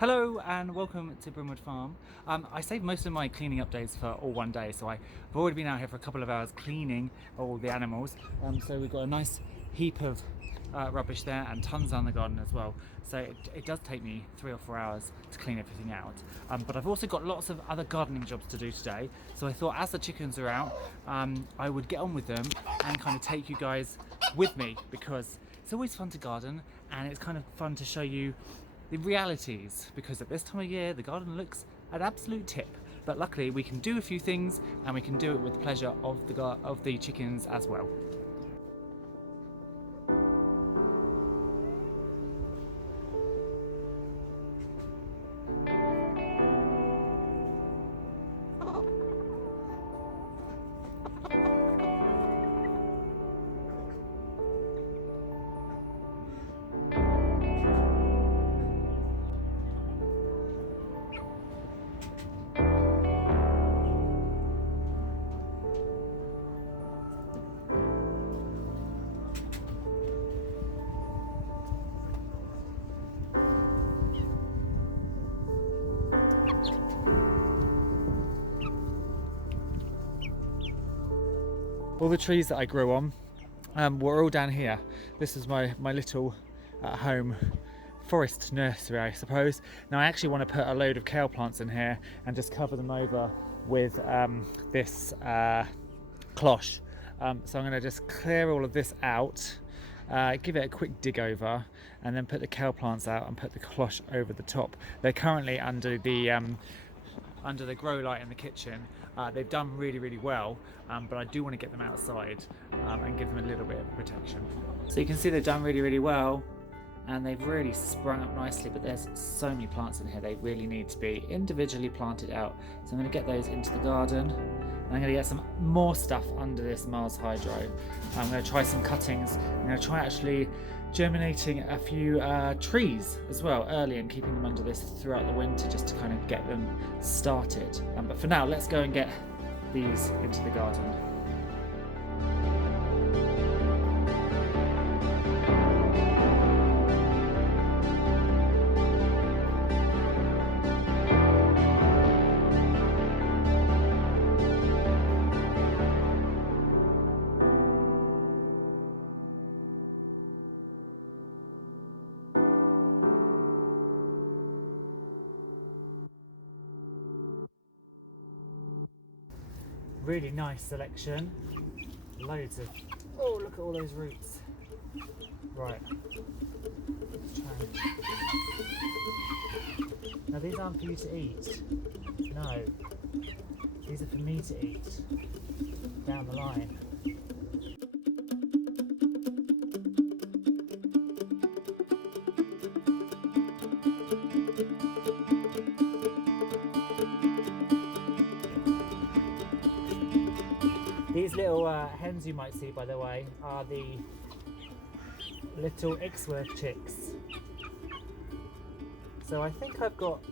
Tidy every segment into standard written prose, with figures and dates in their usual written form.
Hello and welcome to Brimwood Farm. I saved most of my cleaning up days for all one day, so I've already been out here for a couple of hours cleaning all the animals. So we've got a nice heap of rubbish there and tons down the garden as well. So it does take me 3 or 4 hours to clean everything out. But I've also got lots of other gardening jobs to do today. So I thought as the chickens are out, I would get on with them and kind of take you guys with me, because it's always fun to garden and it's kind of fun to show you the realities, because at this time of year the garden looks an absolute tip, but luckily we can do a few things and we can do it with the pleasure of the chickens as well. All the trees that I grew on were all down here. This is my little home forest nursery, I suppose. Now I actually want to put a load of kale plants in here and just cover them over with this cloche. So I'm going to just clear all of this out, give it a quick dig over, and then put the kale plants out and put the cloche over the top. They're currently under the grow light in the kitchen. They've done really well, but I do want to get them outside and give them a little bit of protection. So you can see they've done really well, and they've really sprung up nicely, but there's so many plants in here, they really need to be individually planted out. So I'm going to get those into the garden, and I'm going to get some more stuff under this Mars Hydro. I'm going to try some cuttings. I'm going to try actually germinating a few trees as well early and keeping them under this throughout the winter, just to kind of get them started. But for now, let's go and get these into the garden. Really nice selection. Loads of... oh, look at all those roots. Right. Now these aren't for you to eat. No. These are for me to eat down the line. These little hens you might see, by the way, are the little Ixworth chicks. So I think I've got,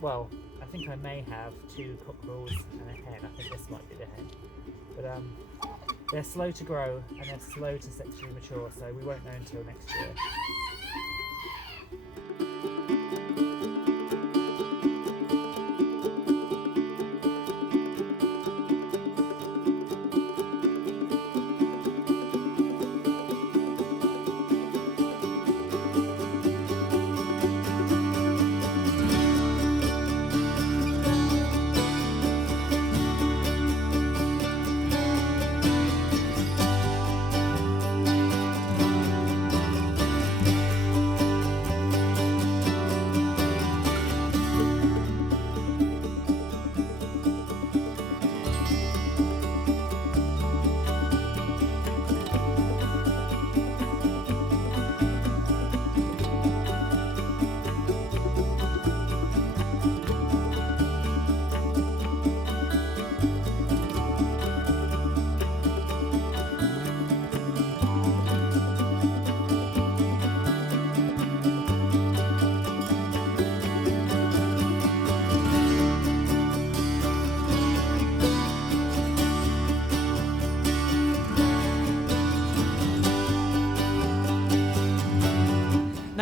well, I think I may have 2 cockerels and a hen. I think this might be the hen. But they're slow to grow and they're slow to sexually mature, so we won't know until next year.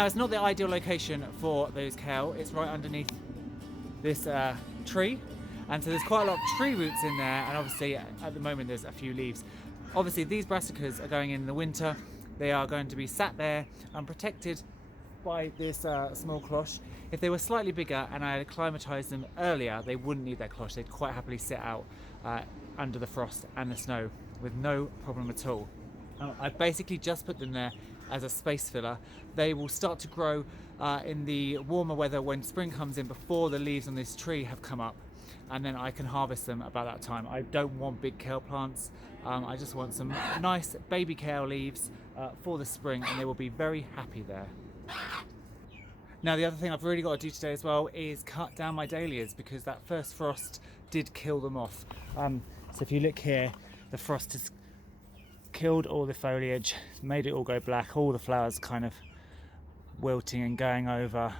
Now, it's not the ideal location for those kale. It's right underneath this tree, and so there's quite a lot of tree roots in there, and obviously at the moment there's a few leaves. Obviously these brassicas are going in the winter. They are going to be sat there and protected by this small cloche. If they were slightly bigger and I had acclimatized them earlier, they wouldn't need their cloche. They'd quite happily sit out under the frost and the snow with no problem at all. I basically just put them there as a space filler. They will start to grow in the warmer weather when spring comes in, before the leaves on this tree have come up, and then I can harvest them about that time. I don't want big kale plants. I just want some nice baby kale leaves for the spring, and they will be very happy there. Now, the other thing I've really got to do today as well is cut down my dahlias, because that first frost did kill them off. So if you look here, the frost has killed all the foliage, made it all go black, all the flowers kind of wilting and going over.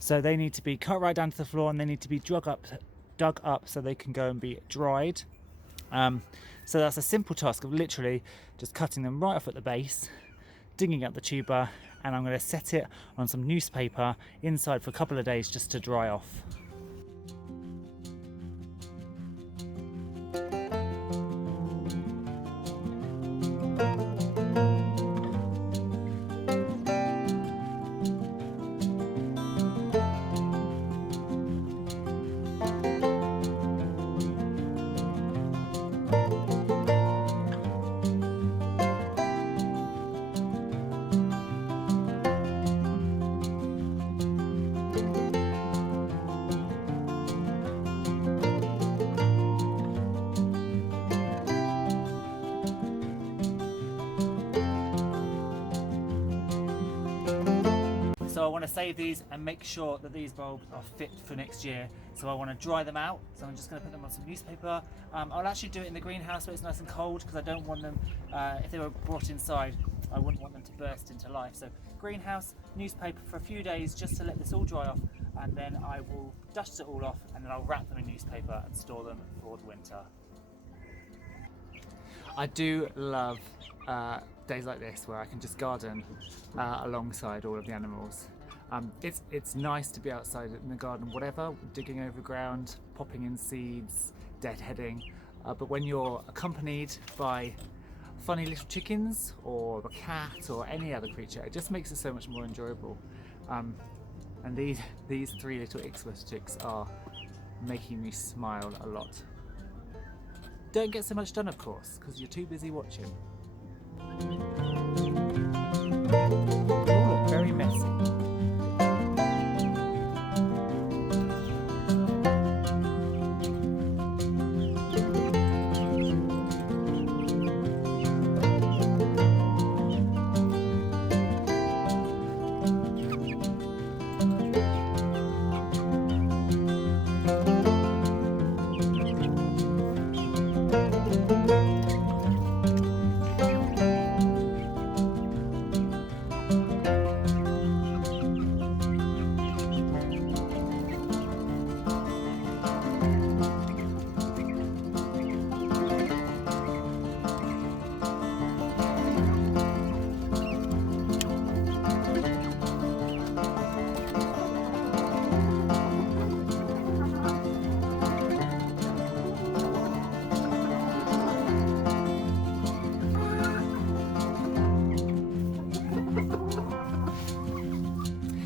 So they need to be cut right down to the floor, and they need to be dug up so they can go and be dried. So that's a simple task of literally just cutting them right off at the base, digging up the tuber, and I'm going to set it on some newspaper inside for a couple of days just to dry off. So I want to save these and make sure that these bulbs are fit for next year. So I want to dry them out. So I'm just going to put them on some newspaper. I'll actually do it in the greenhouse where it's nice and cold, because I don't want them, if they were brought inside, I wouldn't want them to burst into life. So greenhouse, newspaper for a few days just to let this all dry off, and then I will dust it all off, and then I'll wrap them in newspaper and store them for the winter. I do love days like this where I can just garden alongside all of the animals. It's nice to be outside in the garden, whatever, digging over ground, popping in seeds, deadheading, but when you're accompanied by funny little chickens or a cat or any other creature, it just makes it so much more enjoyable. And these three little Ixworth chicks are making me smile a lot. Don't get so much done, of course, because you're too busy watching. Oh, look, very messy.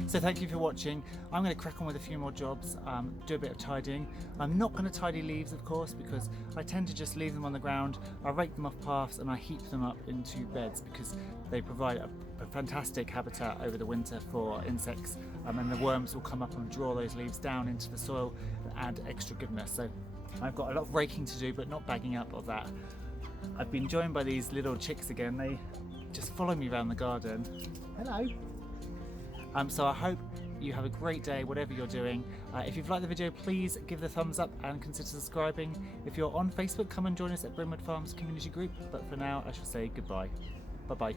So thank you for watching. I'm going to crack on with a few more jobs, do a bit of tidying. I'm not going to tidy leaves, of course, because I tend to just leave them on the ground. I rake them off paths and I heap them up into beds, because they provide a fantastic habitat over the winter for insects, and the worms will come up and draw those leaves down into the soil and add extra goodness. So I've got a lot of raking to do, but not bagging up of that. I've been joined by these little chicks again. They just follow me around the garden. Hello. So I hope you have a great day, whatever you're doing. If you've liked the video, please give the thumbs up and consider subscribing. If you're on Facebook, come and join us at Brimwood Farm's community group. But for now, I shall say goodbye. Bye-bye.